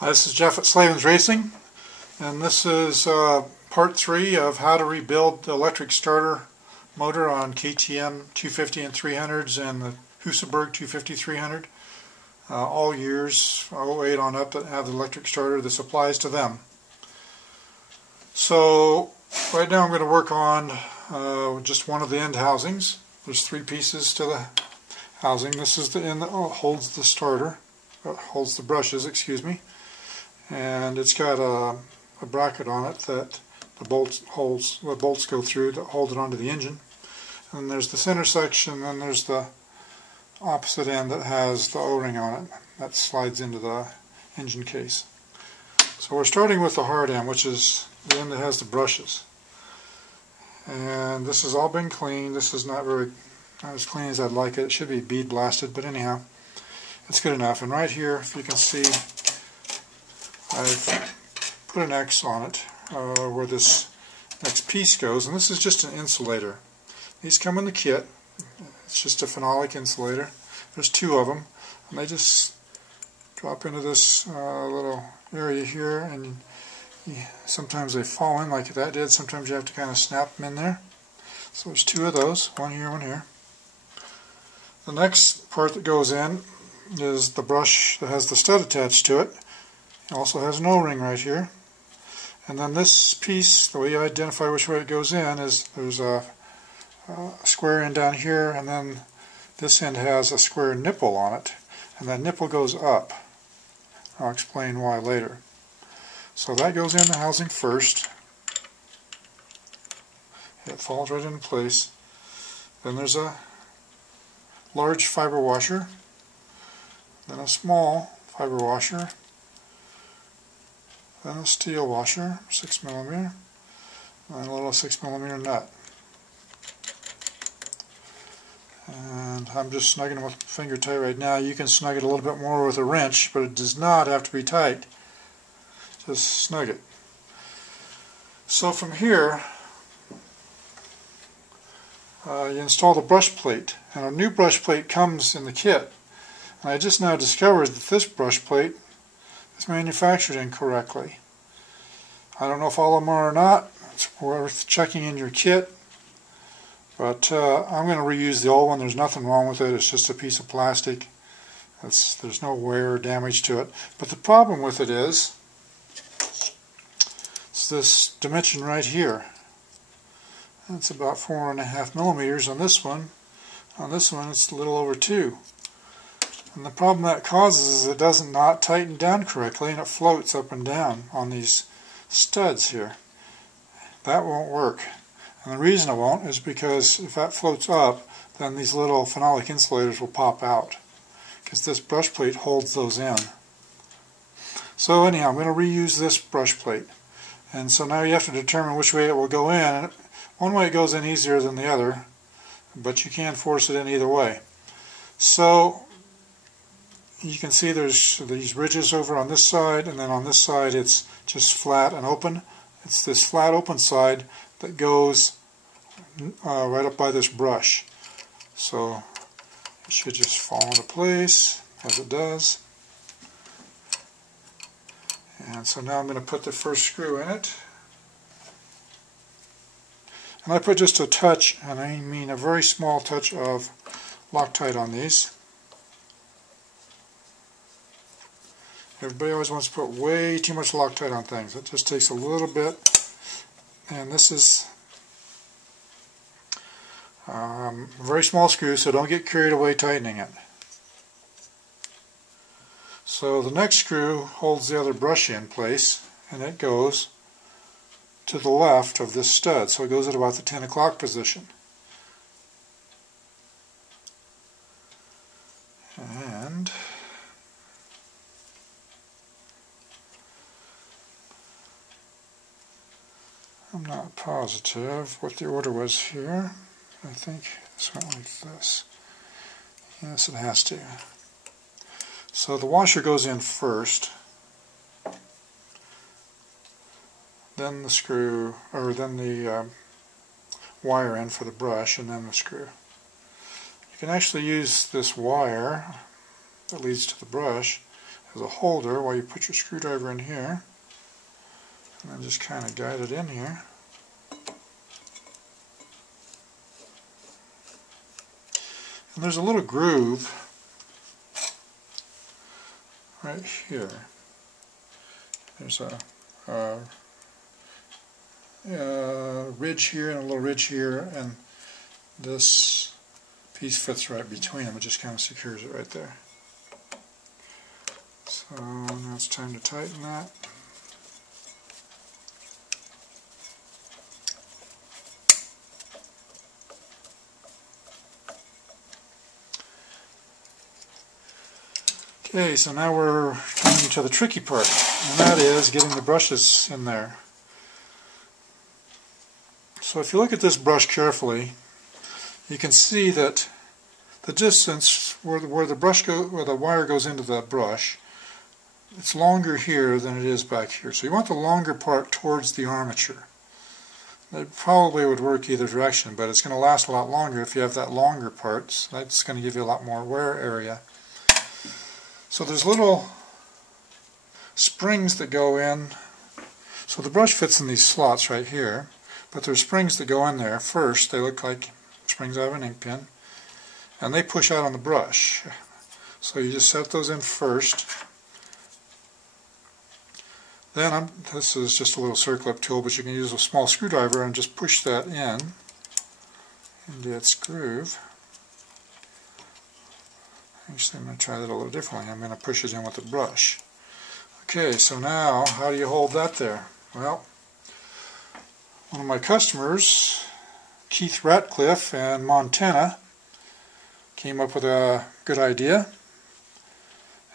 Hi, this is Jeff at Slavens Racing, and this is part 3 of how to rebuild the electric starter motor on KTM 250 and 300s and the Husaberg 250-300. All years, 08 on up, that have the electric starter. This applies to them. So right now I'm going to work on just one of the end housings. There's 3 pieces to the housing. This is the end that holds the starter, holds the brushes, excuse me. And it's got a bracket on it that the bolts go through to hold it onto the engine. And there's the center section, and then there's the opposite end that has the O-ring on it that slides into the engine case. So we're starting with the hard end, which is the end that has the brushes. And this has all been cleaned. This is not as clean as I'd like it. It should be bead blasted, but anyhow, it's good enough. And right here, if you can see, I've put an X on it where this next piece goes, and this is just an insulator. These come in the kit. It's just a phenolic insulator. There's 2 of them, and they just drop into this little area here, and sometimes they fall in like that did. Sometimes you have to kind of snap them in there. So there's 2 of those, one here, one here. The next part that goes in is the brush that has the stud attached to it. It also has an O-ring right here. And then this piece, the way you identify which way it goes in is there's a square end down here, and then this end has a square nipple on it, and that nipple goes up. I'll explain why later. So that goes in the housing first. It falls right into place. Then there's a large fiber washer, then a small fiber washer, then a steel washer, 6mm, and a little 6mm nut. And I'm just snugging it with finger tight right now. You can snug it a little bit more with a wrench, but it does not have to be tight. Just snug it. So from here, you install the brush plate, and a new brush plate comes in the kit. And I just now discovered that this brush plate is manufactured incorrectly. I don't know if all of them are or not. It's worth checking in your kit. But I'm going to reuse the old one. There's nothing wrong with it. It's just a piece of plastic. There's no wear or damage to it. But the problem with it is it's this dimension right here. It's about 4.5mm on this one. On this one it's a little over 2. And the problem that causes is it doesn't not tighten down correctly, and it floats up and down on these studs here. That won't work. And the reason it won't is because if that floats up, then these little phenolic insulators will pop out, because this brush plate holds those in. So anyhow, I'm going to reuse this brush plate. And so now you have to determine which way it will go in. One way it goes in easier than the other, but you can force it in either way. So you can see there's these ridges over on this side, and then on this side it's just flat and open. It's this flat open side that goes right up by this brush. So it should just fall into place as it does. And so now I'm going to put the first screw in it. And I put just a touch, and I mean a very small touch of Loctite on these. Everybody always wants to put way too much Loctite on things. It just takes a little bit. And this is a very small screw, so don't get carried away tightening it. So the next screw holds the other brush in place, and it goes to the left of this stud, so it goes at about the 10 o'clock position. And I'm not positive what the order was here. I think this went like this. Yes, it has to. So the washer goes in first, then the screw, or then the wire in for the brush, and then the screw. You can actually use this wire that leads to the brush as a holder while you put your screwdriver in here, and then just kind of guide it in here. And there's a little groove right here. There's a ridge here and a little ridge here, and this piece fits right between them. It just kind of secures it right there. So now it's time to tighten that. Okay, so now we're coming to the tricky part, and that is getting the brushes in there. So if you look at this brush carefully, you can see that the distance where the wire goes into the brush, it's longer here than it is back here. So you want the longer part towards the armature. It probably would work either direction, but it's going to last a lot longer if you have that longer part. So that's going to give you a lot more wear area. So there's little springs that go in. So the brush fits in these slots right here, but there's springs that go in there. First, they look like springs out of an ink pen, and they push out on the brush. So you just set those in first. Then this is just a little circlip tool, but you can use a small screwdriver and just push that in into its groove. Actually, I'm going to try that a little differently. I'm going to push it in with the brush. Okay, so now how do you hold that there? Well, one of my customers, Keith Ratcliffe in Montana, came up with a good idea,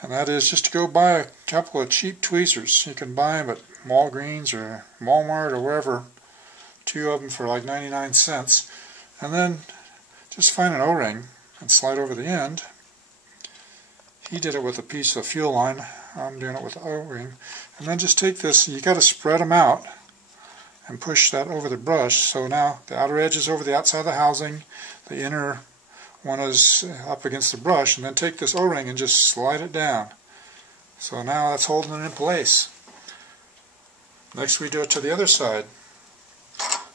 and that is just to go buy a couple of cheap tweezers. You can buy them at Walgreens or Walmart or wherever, 2 of them for like 99 cents, and then just find an O-ring and slide over the end. He did it with a piece of fuel line. I'm doing it with the O-ring. And then just take this, you got to spread them out and push that over the brush. So now the outer edge is over the outside of the housing, the inner one is up against the brush, and then take this O-ring and just slide it down. So now that's holding it in place. Next we do it to the other side.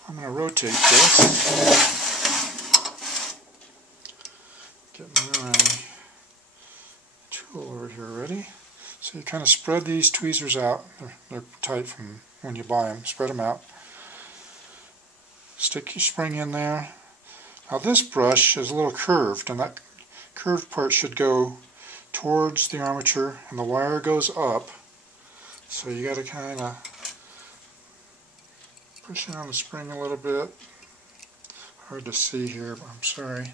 I'm going to rotate this. Get my tool over here ready. So you kind of spread these tweezers out. They're tight from when you buy them. Spread them out. Stick your spring in there. Now this brush is a little curved, and that curved part should go towards the armature, and the wire goes up. So you got to kind of push in on the spring a little bit. Hard to see here, but I'm sorry.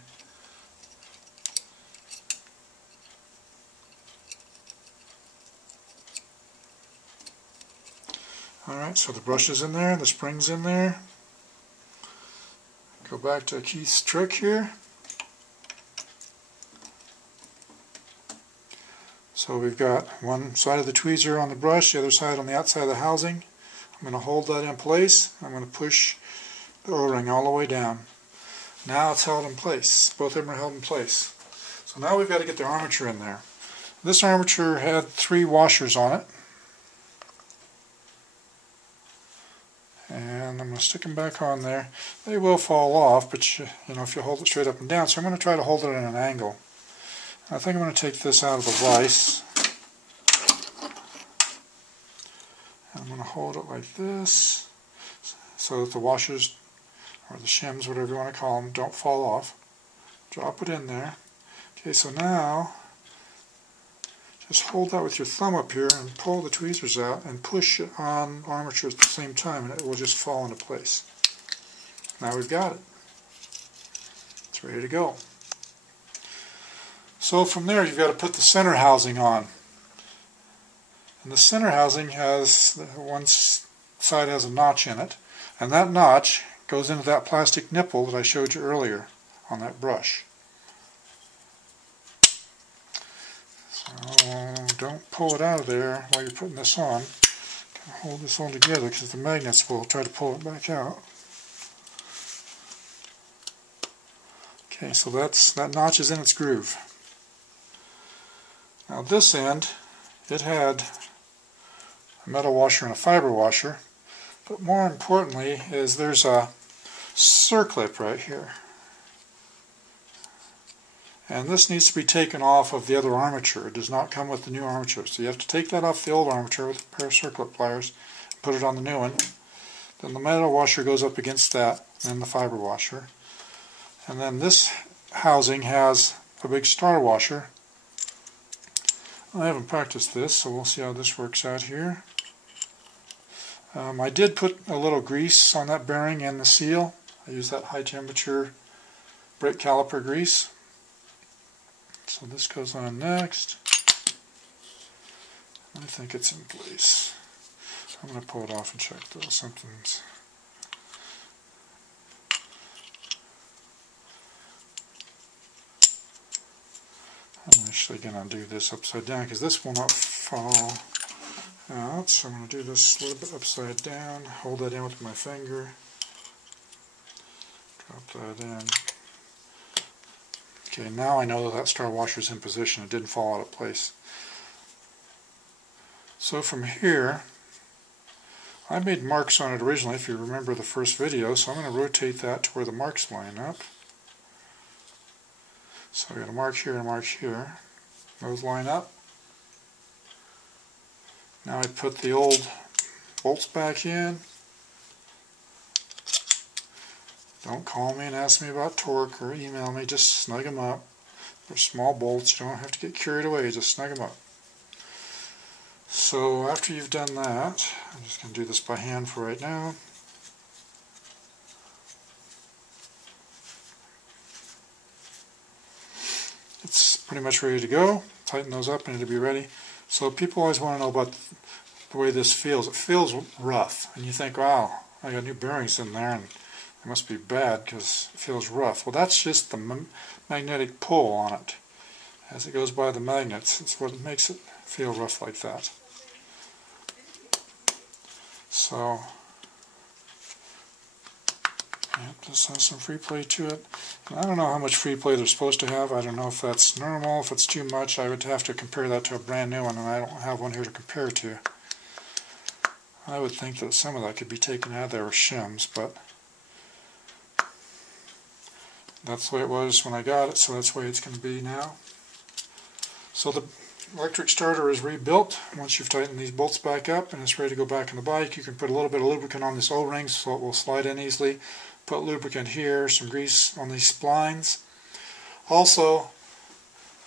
Alright, so the brush is in there, the spring's in there. Go back to Keith's trick here. So we've got one side of the tweezer on the brush, the other side on the outside of the housing. I'm going to hold that in place. I'm going to push the O-ring all the way down. Now it's held in place. Both of them are held in place. So now we've got to get the armature in there. This armature had 3 washers on it. And I'm going to stick them back on there. They will fall off, but you know, if you hold it straight up and down. So I'm going to try to hold it at an angle. I think I'm going to take this out of the vise. I'm going to hold it like this so that the washers, or the shims, whatever you want to call them, don't fall off. Drop it in there. Okay, so now just hold that with your thumb up here and pull the tweezers out and push it on armature at the same time, and it will just fall into place. Now we've got it. It's ready to go. So from there you've got to put the center housing on. And the center housing has, one side has a notch in it, and that notch goes into that plastic nipple that I showed you earlier on that brush. So don't pull it out of there while you're putting this on. Kind of hold this all together because the magnets will try to pull it back out. Okay, so that notch is in its groove. Now this end It had a metal washer and a fiber washer, but more importantly is there's a circlip right here. And this needs to be taken off of the other armature. It does not come with the new armature. So you have to take that off the old armature with a pair of circlip pliers, put it on the new one. Then the metal washer goes up against that, and the fiber washer. And then this housing has a big star washer. I haven't practiced this, so we'll see how this works out here. I did put a little grease on that bearing and the seal. I used that high temperature brake caliper grease. So this goes on next. I think it's in place. I'm going to pull it off and check though. Something's... I'm actually going to do this upside down because this will not fall out. So I'm going to do this a little bit upside down. Hold that in with my finger. Drop that in. Okay, now I know that star washer is in position. It didn't fall out of place. So from here, I made marks on it originally, if you remember the first video, so I'm going to rotate that to where the marks line up. So I got a mark here and a mark here. Those line up. Now I put the old bolts back in. Don't call me and ask me about torque or email me, just snug them up. They're small bolts, you don't have to get carried away, just snug them up. So after you've done that, I'm just going to do this by hand for right now. It's pretty much ready to go. Tighten those up and it'll be ready. So people always want to know about the way this feels. It feels rough, and you think, wow, I got new bearings in there and it must be bad because it feels rough. Well, that's just the magnetic pull on it. As it goes by the magnets, it's what makes it feel rough like that. So, yep, this has some free play to it. And I don't know how much free play they're supposed to have. I don't know if that's normal, if it's too much. I would have to compare that to a brand new one, and I don't have one here to compare to. I would think that some of that could be taken out of there with shims, but that's the way it was when I got it, so that's the way it's going to be now. So the electric starter is rebuilt. Once you've tightened these bolts back up and it's ready to go back in the bike, you can put a little bit of lubricant on this O-ring so it will slide in easily. Put lubricant here, some grease on these splines. Also,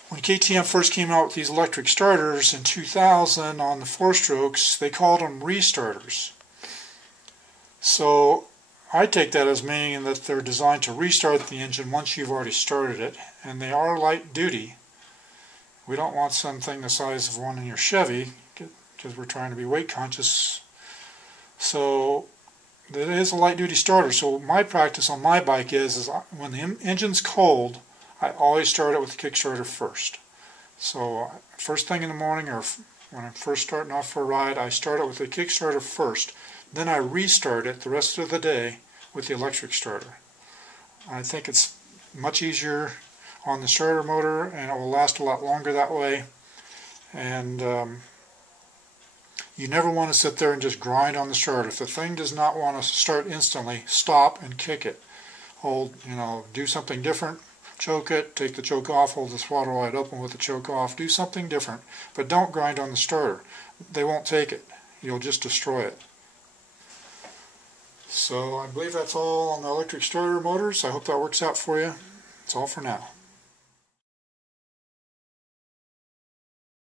when KTM first came out with these electric starters in 2000 on the 4-strokes, they called them restarters. So I take that as meaning that they're designed to restart the engine once you've already started it, and they are light duty. We don't want something the size of one in your Chevy because we're trying to be weight conscious. So it is a light duty starter. So my practice on my bike is when the engine's cold, I always start it with the Kickstarter first. So first thing in the morning or when I'm first starting off for a ride, I start it with the Kickstarter first. Then I restart it the rest of the day with the electric starter. I think it's much easier on the starter motor and it will last a lot longer that way. And you never want to sit there and just grind on the starter. If the thing does not want to start instantly, stop and kick it. Hold, do something different. Choke it, take the choke off, hold the throttle light open with the choke off, do something different. But don't grind on the starter. They won't take it. You'll just destroy it. So I believe that's all on the electric starter motors. I hope that works out for you. That's all for now.